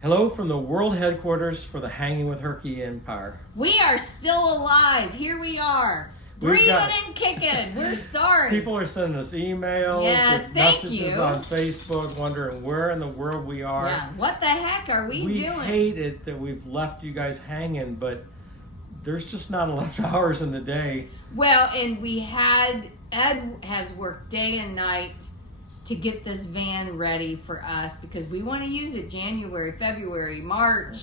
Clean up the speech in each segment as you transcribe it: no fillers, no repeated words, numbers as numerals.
Hello from the world headquarters for the Hanging with Herky Empire. We are still alive. Here we are. Breathing and kicking. We're sorry. People are sending us emails, Yes, messages you. on Facebook, wondering where in the world we are. Yeah, what the heck are we doing? We hate it that we've left you guys hanging, but there's just not enough hours in the day. Well, and Ed has worked day and night to get this van ready for us because we want to use it January, February, March.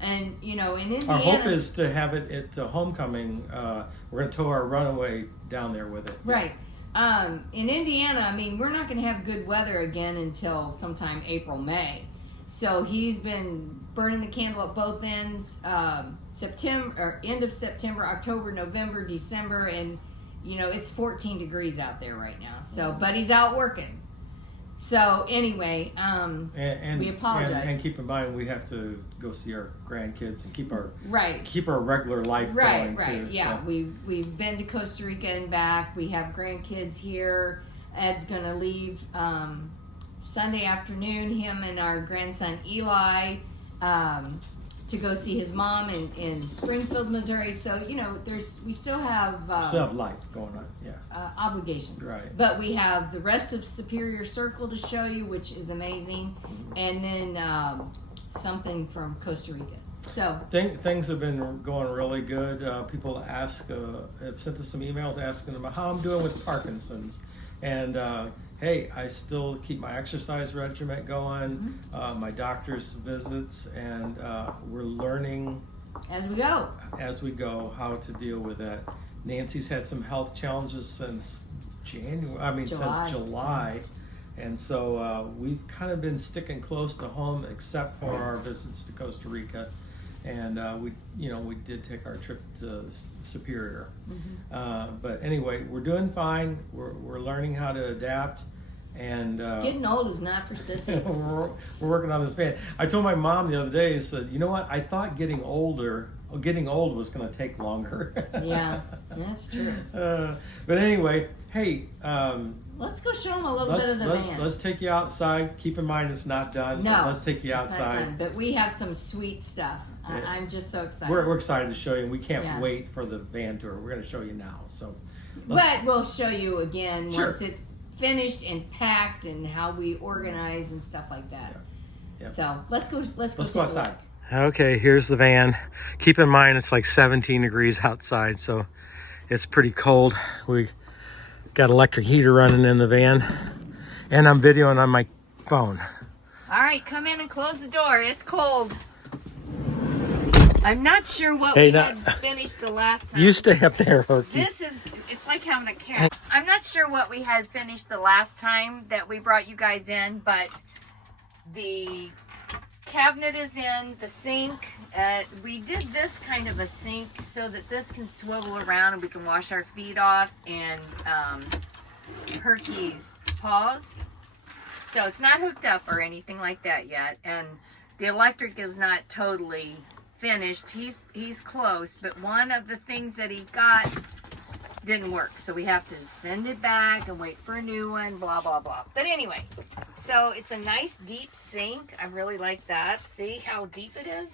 And, you know, in Indiana... Our hope is to have it at homecoming. We're going to tow our runaway down there with it. Right. In Indiana, I mean, we're not going to have good weather again until sometime April, May. So he's been burning the candle at both ends, end of September, October, November, December, and, you know, it's 14 degrees out there right now. So, but he's out working. So anyway, we apologize. And keep in mind, we have to go see our grandkids and keep our regular life going too. Yeah, so. we've been to Costa Rica and back. We have grandkids here. Ed's gonna leave Sunday afternoon. Him and our grandson Eli to go see his mom in Springfield, Missouri. So you know, we still have life going on. Yeah, obligations. Right. But we have the rest of Superior Circle to show you, which is amazing, and then something from Costa Rica. So things have been going really good. People have sent us some emails asking about how I'm doing with Parkinson's, and hey, I still keep my exercise regimen going, my doctor's visits, and we're learning as we go how to deal with that. Nancy's had some health challenges since July, and so we've kind of been sticking close to home, except for our visits to Costa Rica, and we did take our trip to Superior. But anyway, we're doing fine. We're learning how to adapt. And getting old is not for sissies. we're working on this van. I told my mom the other day, I said, you know what? I thought getting old was going to take longer. Yeah, that's true. But anyway, hey. Let's go show them a little bit of the van. Let's take you outside. Keep in mind it's not done. No, so let's take you outside. It's not done, but we have some sweet stuff. Yeah. I'm just so excited. We're excited to show you. We can't wait for the van tour. We're going to show you now. But we'll show you again once Sure. it's finished and packed and how we organize and stuff like that. Yeah. So let's go outside. Okay, here's the van. Keep in mind it's like 17 degrees outside, so it's pretty cold. We got electric heater running in the van, and I'm videoing on my phone. All right, come in and close the door. It's cold. I'm not sure what we had finished the last time. You stay up there, Herky. It's like having a cat. I'm not sure what we had finished the last time that we brought you guys in, but the cabinet is in, the sink. We did this kind of a sink so that this can swivel around and we can wash our feet off and Herky's paws. So it's not hooked up or anything like that yet, and the electric is not totally finished. He's close, but one of the things that he got didn't work, so we have to send it back and wait for a new one, blah blah blah. But anyway, so it's a nice deep sink. I really like that. See how deep it is?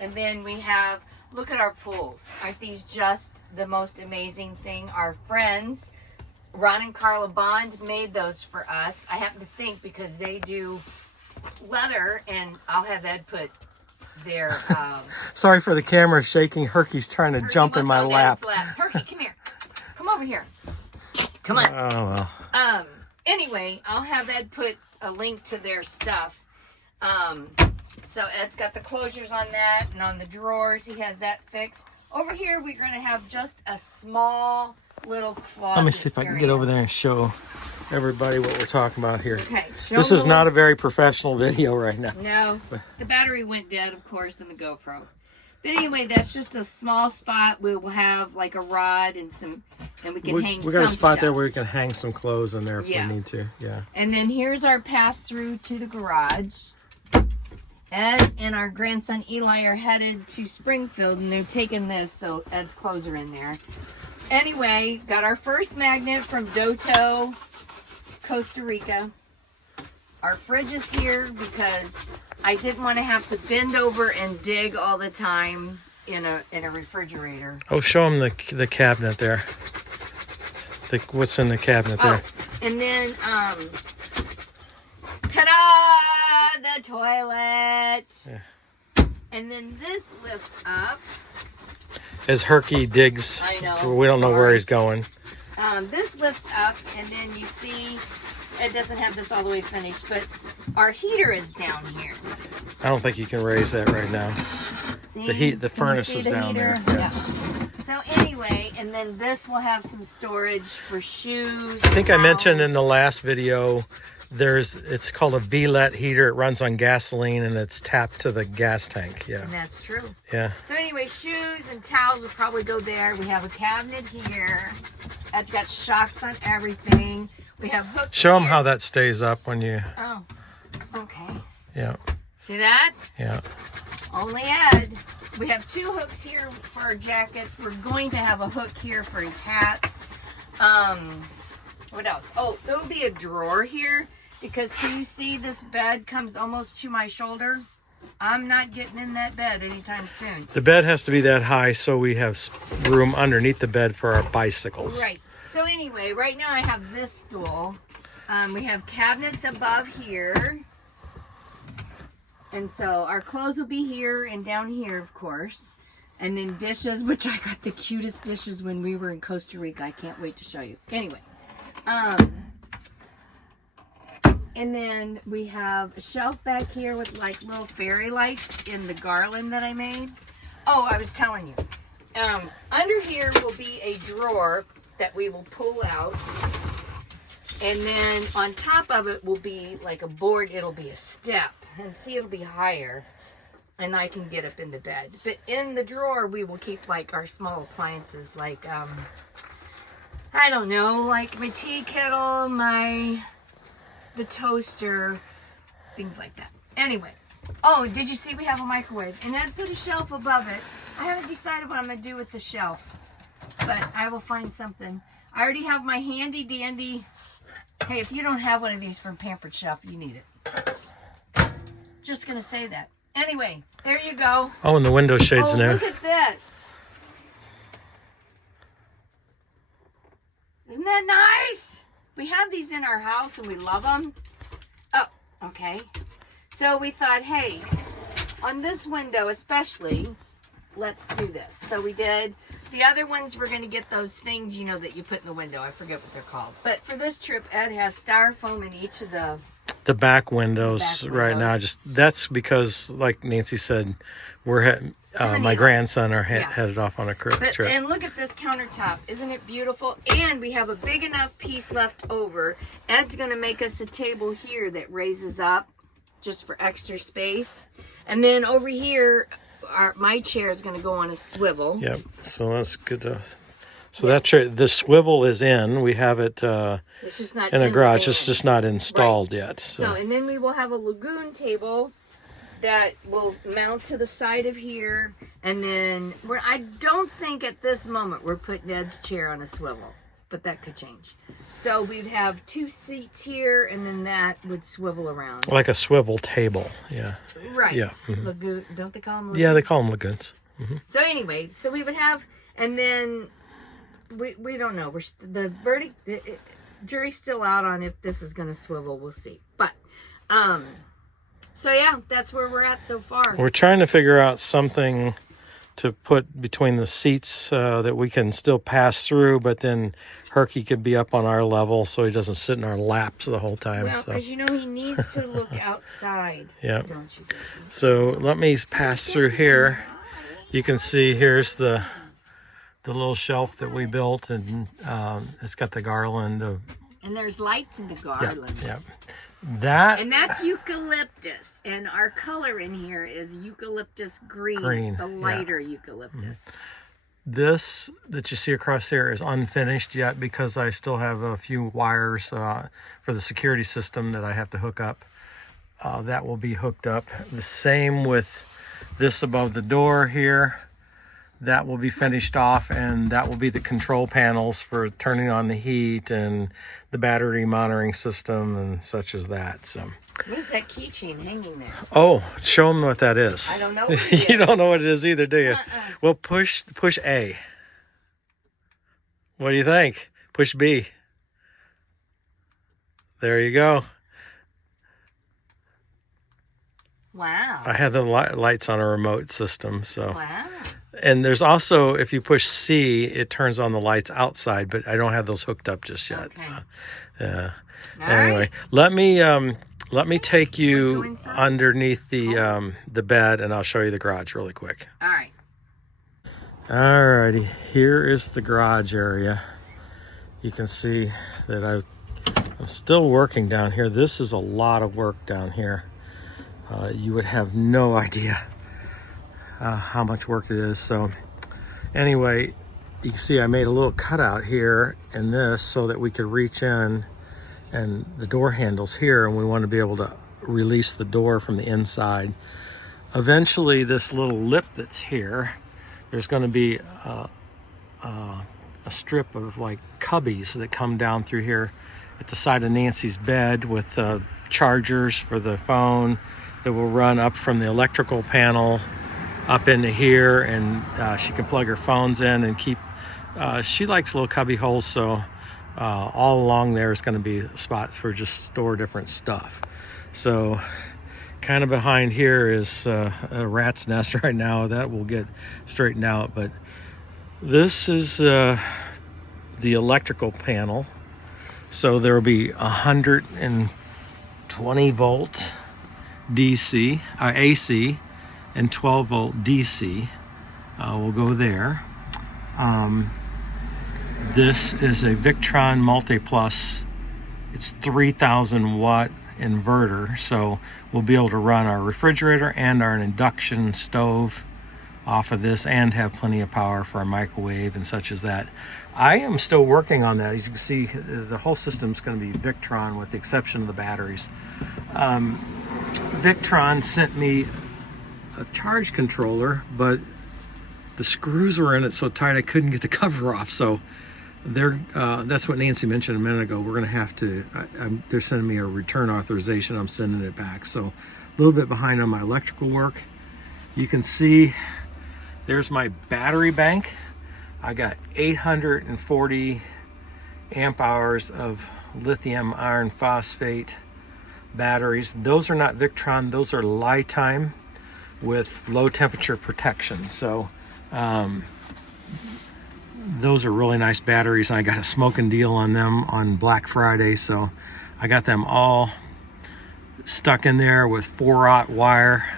And then we have, look at our pools. Aren't these just the most amazing thing? Our friends Ron and Carla Bond made those for us. I happen to think because they do leather, and I'll have Ed put their Sorry for the camera shaking. Herky's trying to jump in my lap. Herky, come here. Come over here. Come on. Oh well. Anyway, I'll have Ed put a link to their stuff. So Ed's got the closures on that, and on the drawers he has that fixed. Over here we're going to have just a small little closet. Let me see if I can get over there and show everybody what we're talking about here. Okay. This is not a very professional video right now. No, the battery went dead, of course, in the GoPro. But anyway, that's just a small spot. We will have like a rod and we can hang some We got a spot stuff there where we can hang some clothes in there if Yeah. we need to. Yeah. And then here's our pass through to the garage. Ed and our grandson Eli are headed to Springfield, and they're taking this, so Ed's clothes are in there. Anyway, got our first magnet from Doto, Costa Rica. our fridge is here because I didn't want to have to bend over and dig all the time in a refrigerator. Oh, show them the cabinet there. What's in the cabinet there? Oh, and then ta-da! The toilet. Yeah. And then this lifts up. As Herky digs, I know. we don't know where he's going. This lifts up, and then you see it doesn't have this all the way finished, but our heater is down here. I don't think you can raise that right now. See? The Can you furnace see is the down heater? there. Yeah. So anyway, and then this will have some storage for shoes. I think I mentioned in the last video, it's called a V-let heater. It runs on gasoline and it's tapped to the gas tank. Yeah. And that's true. Yeah. So anyway, shoes and towels will probably go there. We have a cabinet here. That's got shocks on everything. We have hooks. Show them here. how that stays up when you. Oh, okay. Yeah. See that? Yeah. Only Ed. We have 2 hooks here for our jackets. We're going to have a hook here for his hats. What else? Oh, there will be a drawer here because can you see this bed comes almost to my shoulder? I'm not getting in that bed anytime soon. The bed has to be that high so we have room underneath the bed for our bicycles. Right. So anyway, right now I have this stool. We have cabinets above here. And so our clothes will be here and down here, of course. And then dishes, which I got the cutest dishes when we were in Costa Rica. I can't wait to show you. Anyway. And then we have a shelf back here with like little fairy lights in the garland that I made. Oh, I was telling you. Under here will be a drawer that we will pull out. And then on top of it will be like a board. It'll be a step. And see, it'll be higher. And I can get up in the bed. But in the drawer, we will keep like our small appliances. Like, I don't know, like my tea kettle, the toaster, things like that. Anyway. Oh, did you see we have a microwave? And then put a shelf above it. I haven't decided what I'm going to do with the shelf. But I will find something. I already have my handy dandy. Hey, if you don't have one of these from Pampered Chef, you need it. Just going to say that. Anyway, there you go. Oh, and the window shades Oh, in there. look at this. Isn't that nice? We have these in our house and we love them. Oh, okay. So we thought, hey, on this window especially, let's do this. So we did. The other ones, we're going to get those things, you know, that you put in the window. I forget what they're called. But for this trip, Ed has styrofoam in each of the back windows right now. windows. Just that's because, like Nancy said, we're my grandson are headed off on a trip. And look at this countertop. Isn't it beautiful? And we have a big enough piece left over. Ed's going to make us a table here that raises up just for extra space. And then over here, my chair is going to go on a swivel. Yep. So that's good to. So that's the swivel is in. We have it It's just not in a garage. the It's van. just not installed Right. yet. So, and then we will have a lagoon table that will mount to the side of here. And then I don't think at this moment we're putting Ed's chair on a swivel, but that could change. So we'd have 2 seats here, and then that would swivel around. Like a swivel table. Yeah. Right. Yeah. Mhm. Lagoon. Don't they call them lagoon? Yeah, they call them lagoons. So anyway, so we would have, and then we don't know. The verdict, jury's still out on if this is going to swivel. We'll see. But, so yeah, that's where we're at so far. We're trying to figure out something to put between the seats that we can still pass through, but then Herky could be up on our level so he doesn't sit in our laps the whole time. Well, So, because you know he needs to look outside. yeah. Don't you? Baby? So let me pass through here. You can see here's the little shelf that we built, and it's got the garland of And there's lights in the garland. yeah. That And that's eucalyptus. And our color in here is eucalyptus green. Green, It's the yeah. lighter eucalyptus. this that you see across here is unfinished yet because I still have a few wires for the security system that I have to hook up. That will be hooked up. The same with this above the door here. That will be finished off, and that will be the control panels for turning on the heat and the battery monitoring system and such as that. So What is that keychain hanging there? Oh, show them what that is. I don't know what it is. You don't know what it is either, do you? Uh-uh. Well, push A. What do you think? Push B. There you go. Wow. I have the lights on a remote system, so. Wow. And there's also, if you push C, it turns on the lights outside, but I don't have those hooked up just yet. Okay. So, yeah. All Anyway, right. let me take Go you inside? underneath the bed, and I'll show you the garage really quick. All right. Alrighty, here is the garage area. You can see that I'm still working down here. This is a lot of work down here. You would have no idea how much work it is. So anyway, you can see I made a little cutout here in this so that we could reach in, and the door handle's here, and we want to be able to release the door from the inside. Eventually, this little lip that's here, there's going to be a strip of like cubbies that come down through here at the side of Nancy's bed with chargers for the phone that will run up from the electrical panel up into here, and she can plug her phones in and keep, she likes little cubby holes, so all along there is going to be spots for just store different stuff. So kind of behind here is a rat's nest right now that will get straightened out, but this is the electrical panel. So there will be 120 volt DC, AC, and 12 volt DC will go there. This is a Victron Multi-Plus. It's 3,000 watt inverter, so we'll be able to run our refrigerator and our induction stove off of this and have plenty of power for our microwave and such as that. I am still working on that. As you can see, the whole system's going to be Victron with the exception of the batteries. Victron sent me a charge controller, but the screws were in it so tight I couldn't get the cover off. So that's what Nancy mentioned a minute ago. We're going to have to, they're sending me a return authorization. I'm sending it back. So a little bit behind on my electrical work. You can see there's my battery bank. I got 840 amp hours of lithium iron phosphate batteries. Those are not Victron, those are Li-Time with low temperature protection. So those are really nice batteries. I got a smoking deal on them on Black Friday, so I got them all stuck in there with 4-aught wire,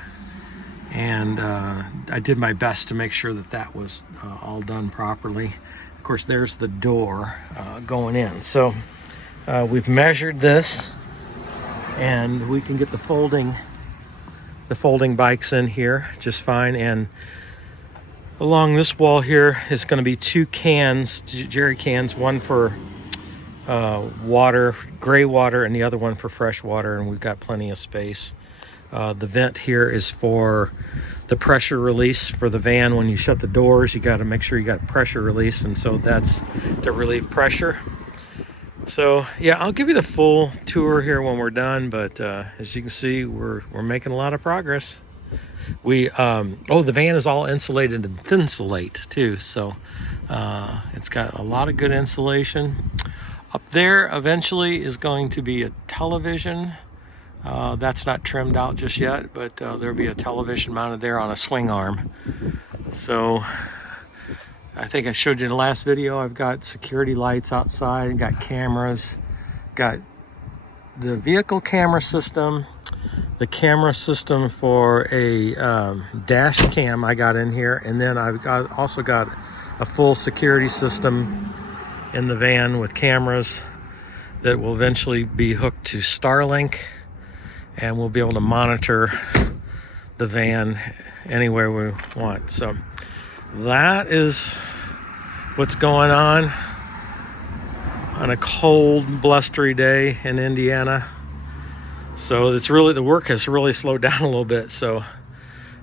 and I did my best to make sure that that was all done properly. Of course, there's the door going in. So we've measured this, and we can get the folding bikes in here just fine. And along this wall here is going to be 2 cans, jerry cans, one for water, gray water, and the other one for fresh water, and we've got plenty of space. The vent here is for the pressure release for the van. When you shut the doors, you got to make sure you got pressure release, and so that's to relieve pressure. So yeah, I'll give you the full tour here when we're done, but as you can see, we're making a lot of progress. We the van is all insulated and Thinsulate too, so it's got a lot of good insulation. Up there eventually is going to be a television. That's not trimmed out just yet, but there'll be a television mounted there on a swing arm. So I think I showed you in the last video, I've got security lights outside, got cameras, got the vehicle camera system, the camera system for a dash cam I got in here, and then I've also got a full security system in the van with cameras that will eventually be hooked to Starlink, and we'll be able to monitor the van anywhere we want. So that is what's going on a cold, blustery day in Indiana. So it's really, the work has really slowed down a little bit. So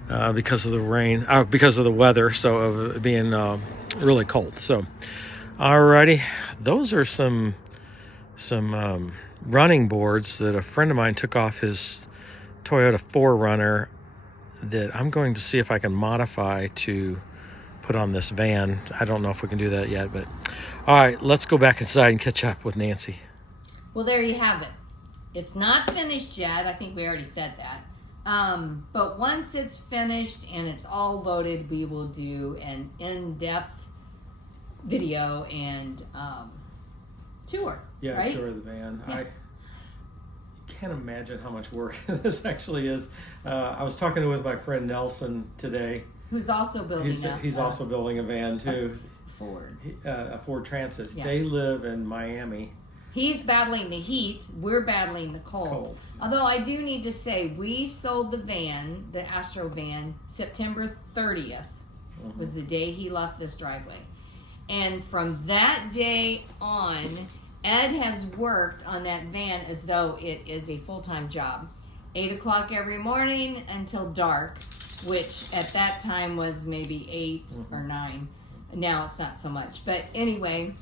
because of the rain, because of the weather, so of it being really cold. So alrighty, those are some running boards that a friend of mine took off his Toyota 4Runner that I'm going to see if I can modify to put on this van. I don't know if we can do that yet, but all right, let's go back inside and catch up with Nancy. Well, there you have it. It's not finished yet. I think we already said that. But once it's finished and it's all loaded, we will do an in-depth video and tour. Yeah, right? tour of the van. Yeah. I can't imagine how much work this actually is. I was talking with my friend Nelson today. Who's also building He's also building a van too, Ford. a Ford Transit. Yeah. They live in Miami. He's battling the heat. We're battling the cold. Cold. Although I do need to say, we sold the van, the Astro van, September 30th was the day he left this driveway. And from that day on, Ed has worked on that van as though it is a full-time job. 8 o'clock every morning until dark, which at that time was maybe 8 or 9. Now it's not so much. But anyway,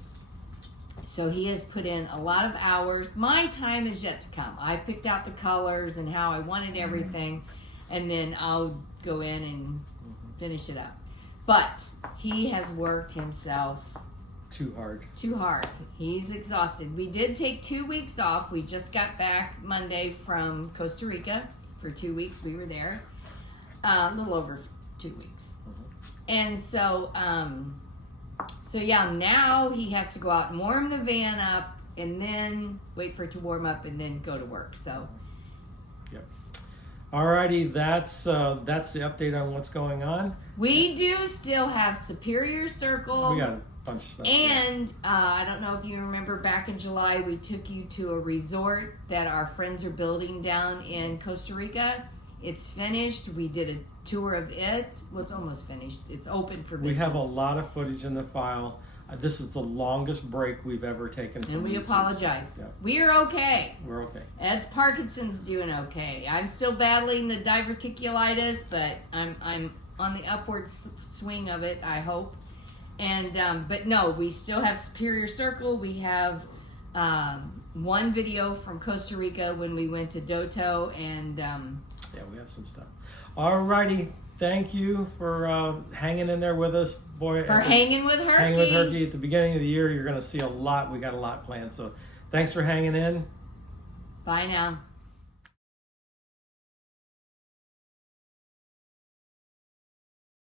so he has put in a lot of hours. My time is yet to come. I picked out the colors and how I wanted everything, and then I'll go in and finish it up. But he has worked himself Too hard. too hard. He's exhausted. We did take 2 weeks off. We just got back Monday from Costa Rica for 2 weeks. We were there, a little over 2 weeks, and so yeah. Now he has to go out and warm the van up, and then wait for it to warm up, and then go to work. So. Alrighty, that's the update on what's going on. We do still have Superior Circle. We got a bunch of stuff. And I don't know if you remember back in July, we took you to a resort that our friends are building down in Costa Rica. It's finished. We did a tour of it. Well, it's almost finished. It's open for business. We have a lot of footage in the file. This is the longest break we've ever taken. And from we YouTube. apologize. Yeah. We're okay. We're okay. Ed's Parkinson's doing okay. I'm still battling the diverticulitis, but I'm on the upward swing of it, I hope. And but no, we still have Superior Circle. We have one video from Costa Rica when we went to Doto, and yeah, we have some stuff. Alrighty, thank you for hanging in there with us, boy. for hanging with Herky. Hanging with Herky at the beginning of the year. You're going to see a lot. We got a lot planned. So, thanks for hanging in. Bye now.